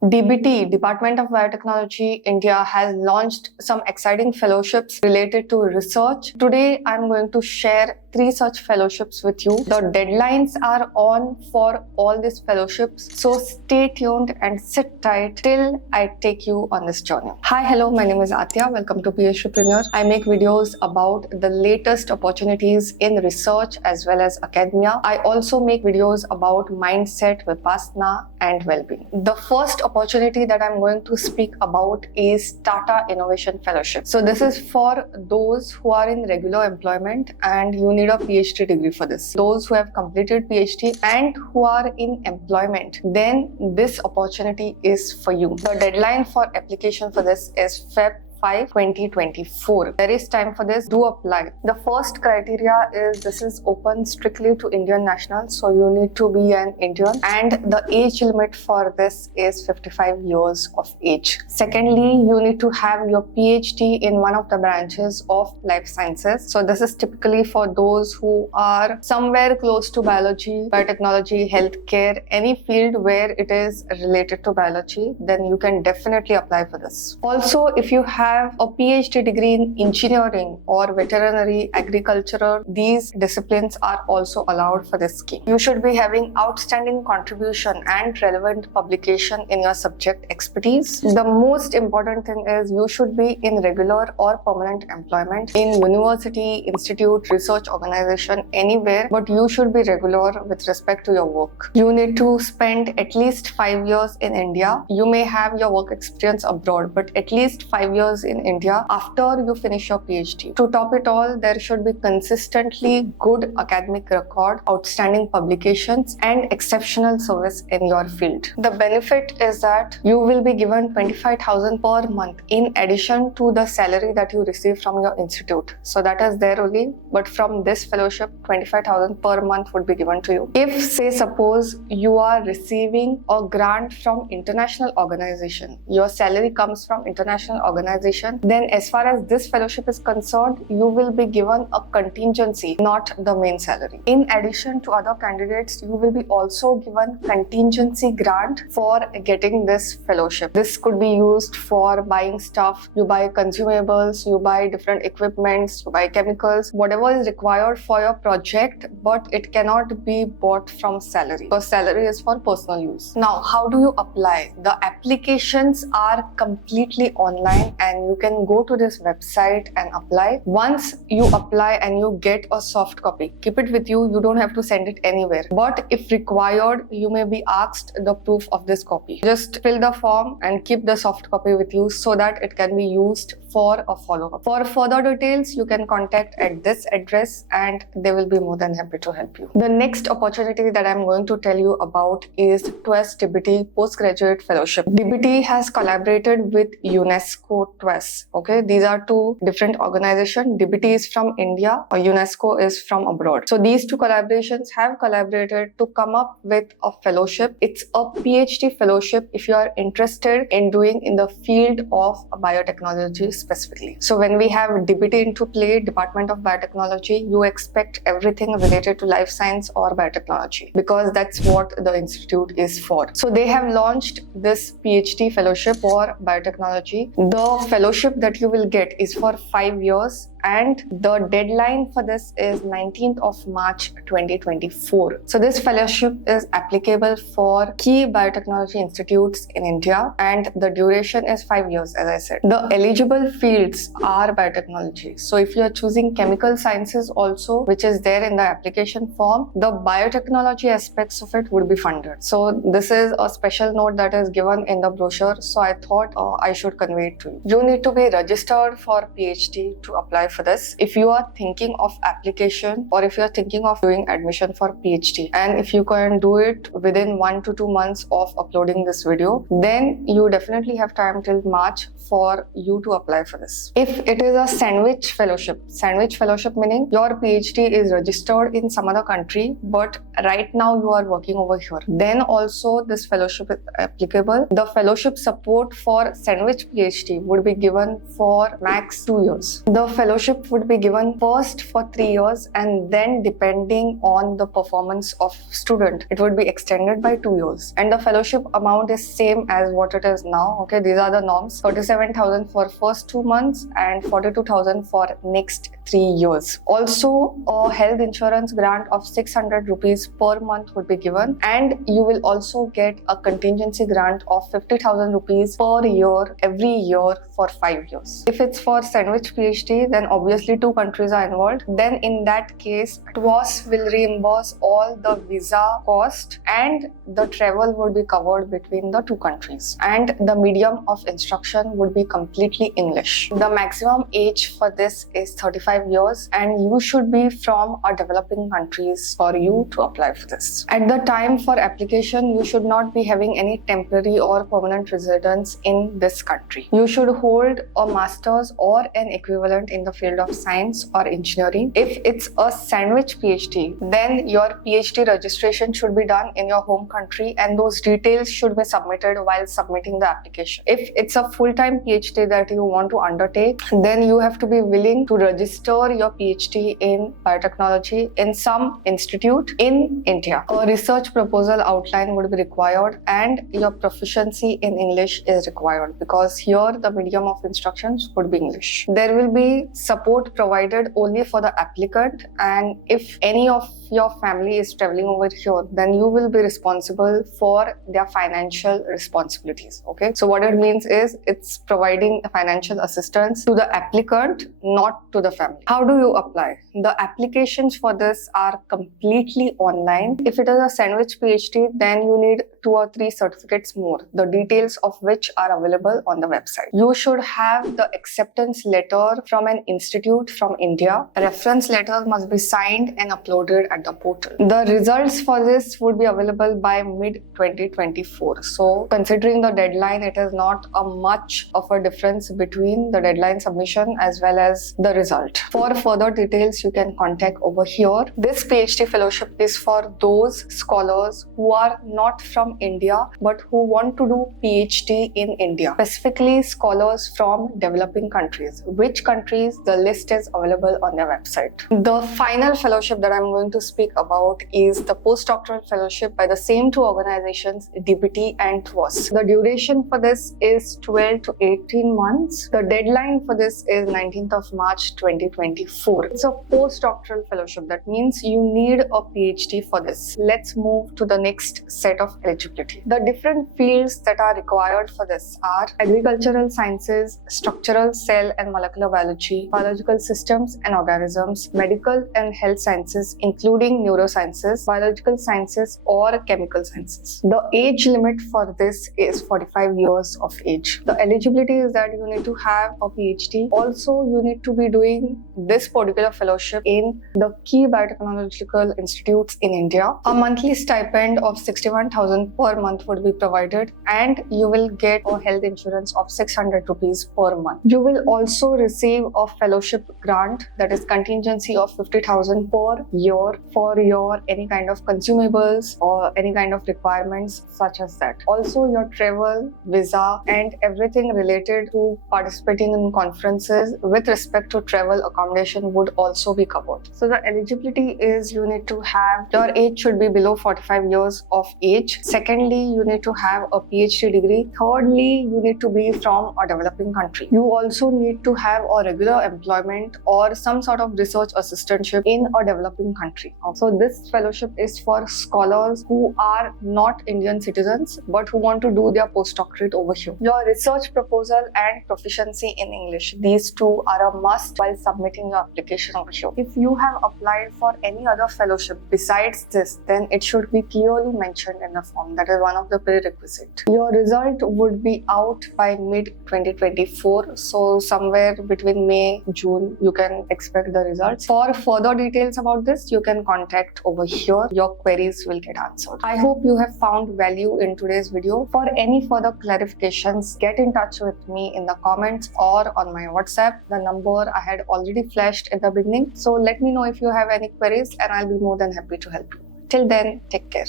DBT, Department of Biotechnology, India has launched some exciting fellowships related to research. Today, I'm going to share 3 such fellowships with you. The deadlines are on for all these fellowships, so stay tuned and sit tight till I take you on this journey. Hi, hello, my name is Aatiya. Welcome to PhDpreneur. I make videos about the latest opportunities in research as well as academia. I also make videos about mindset, vipassana, and well-being. The first opportunity that I'm going to speak about is Tata Innovation Fellowship. So this is for those who are in regular employment and you need a PhD degree for this. Those who have completed PhD and who are in employment, then this opportunity is for you. The deadline for application for this is Feb 5, 2024. There is time for this. Do apply. The first criteria is this is open strictly to Indian nationals, so you need to be an Indian, and the age limit for this is 55 years of age. Secondly, you need to have your PhD in one of the branches of life sciences. So this is typically for those who are somewhere close to biology, biotechnology, healthcare, any field where it is related to biology, then you can definitely apply for this. Also, if you have a PhD degree in engineering or veterinary, agriculture, these disciplines are also allowed for this scheme. You should be having outstanding contribution and relevant publication in your subject expertise. The most important thing is you should be in regular or permanent employment in university, institute, research organization, anywhere, but you should be regular with respect to your work. You need to spend at least 5 years in India. You may have your work experience abroad, but at least 5 years in India after you finish your PhD. To top it all, there should be consistently good academic record, outstanding publications, and exceptional service in your field. The benefit is that you will be given 25,000 per month in addition to the salary that you receive from your institute. So that is there only, but from this fellowship, 25,000 per month would be given to you. If, say, suppose you are receiving a grant from international organization, your salary comes from international organization, then as far as this fellowship is concerned, you will be given a contingency, not the main salary. In addition to other candidates, you will be also given contingency grant for getting this fellowship. This could be used for buying stuff. You buy consumables, you buy different equipments, you buy chemicals, whatever is required for your project, but it cannot be bought from salary because salary is for personal use. Now, how do you apply? The applications are completely online and you can go to this website and apply. Once you apply and you get a soft copy, keep it with you. You don't have to send it anywhere. But if required, you may be asked the proof of this copy. Just fill the form and keep the soft copy with you so that it can be used for a follow-up. For further details, you can contact at this address and they will be more than happy to help you. The next opportunity that I'm going to tell you about is TWES DBT Postgraduate Fellowship. DBT has collaborated with UNESCO TWES. Okay, these are two different organizations. DBT is from India, or UNESCO is from abroad. So these two collaborations have collaborated to come up with a fellowship. It's a PhD fellowship if you are interested in doing in the field of biotechnology specifically. So when we have DBT into play, Department of Biotechnology, you expect everything related to life science or biotechnology because that's what the institute is for. So they have launched this PhD fellowship for biotechnology. The fellowship that you will get is for 5 years and the deadline for this is 19th of March 2024. So this fellowship is applicable for key biotechnology institutes in India and the duration is 5 years, as I said. The eligible fields are biotechnology. So if you are choosing chemical sciences also, which is there in the application form, the biotechnology aspects of it would be funded. So this is a special note that is given in the brochure. So I thought I should convey it to you. You need to be registered for PhD to apply for this. If you are thinking of application or if you are thinking of doing admission for PhD, and if you can do it within 1 to 2 months of uploading this video, then you definitely have time till March for you to apply for this. If it is a sandwich fellowship meaning your PhD is registered in some other country, but right now you are working over here, then also this fellowship is applicable. The fellowship support for sandwich PhD would be given for max 2 years. The fellowship fellowship would be given first for 3 years, and then depending on the performance of student, it would be extended by 2 years. And the fellowship amount is same as what it is now. Okay, these are the norms: 37,000 for first 2 months and 42,000 for next 3 years. Also, a health insurance grant of 600 rupees per month would be given, and you will also get a contingency grant of 50,000 rupees per year every year for 5 years. If it's for sandwich PhD, then obviously 2 countries are involved. Then in that case, TWAS will reimburse all the visa cost, and the travel would be covered between the 2 countries, and the medium of instruction would be completely English. The maximum age for this is 35 years, and you should be from a developing countries for you to apply for this. At the time for application, you should not be having any temporary or permanent residence in this country. You should hold a master's or an equivalent in the field of science or engineering. If it's a sandwich PhD, then your PhD registration should be done in your home country, and those details should be submitted while submitting the application. If it's a full-time PhD that you want to undertake, then you have to be willing to register your PhD in biotechnology in some institute in India. A research proposal outline would be required, and your proficiency in English is required, because here the medium of instructions would be English. There will be support provided only for the applicant, and if any of your family is traveling over here, then you will be responsible for their financial responsibilities. Okay, so what it means is it's providing financial assistance to the applicant, not to the family. How do you apply? The applications for this are completely online. If it is a sandwich PhD, then you need 2 or 3 certificates more, the details of which are available on the website. You should have the acceptance letter from an institute from India. Reference letters must be signed and uploaded at the portal. The results for this would be available by mid-2024. So considering the deadline, it is not a much of a difference between the deadline submission as well as the result. For further details, you can contact over here. This PhD fellowship is for those scholars who are not from India but who want to do PhD in India, specifically scholars from developing countries. Which countries? The list is available on their website. The final fellowship that I'm going to speak about is the postdoctoral fellowship by the same 2 organizations, DBT and TWAS. The duration for this is 12 to 18 months. The deadline for this is 19th of March 2024. It's a postdoctoral fellowship. That means you need a PhD for this. Let's move to the next set of eligibility. The different fields that are required for this are agricultural sciences, structural cell and molecular biology, biological systems and organisms, medical and health sciences including neurosciences, biological sciences or chemical sciences. The age limit for this is 45 years of age. The eligibility is that you need to have a PhD. Also, you need to be doing this particular fellowship in the key biotechnological institutes in India. A monthly stipend of 61,000 per month would be provided, and you will get a health insurance of 600 rupees per month. You will also receive a fellowship grant, that is contingency of 50,000 per year for your any kind of consumables or any kind of requirements such as that. Also, your travel, visa and everything related to participating in conferences with respect to travel accommodation would also be covered. So the eligibility is you need to have, your age should be below 45 years of age. Secondly, you need to have a PhD degree. Thirdly, you need to be from a developing country. You also need to have a regular employment or some sort of research assistantship in a developing country. So this fellowship is for scholars who are not Indian citizens but who want to do their postdoctorate over here. Your research proposal and proficiency in English, these 2 are a must while submitting your application over here. If you have applied for any other fellowship besides this, then it should be clearly mentioned in the form. That is one of the prerequisites. Your result would be out by mid-2024. So somewhere between May, June, you can expect the results. For further details about this, you can contact over here. Your queries will get answered. I hope you have found value in today's video. For any further clarifications, get in touch with me in the comments or on my WhatsApp. The number I had already flashed at the beginning. So let me know if you have any queries and I'll be more than happy to help you. Till then, take care.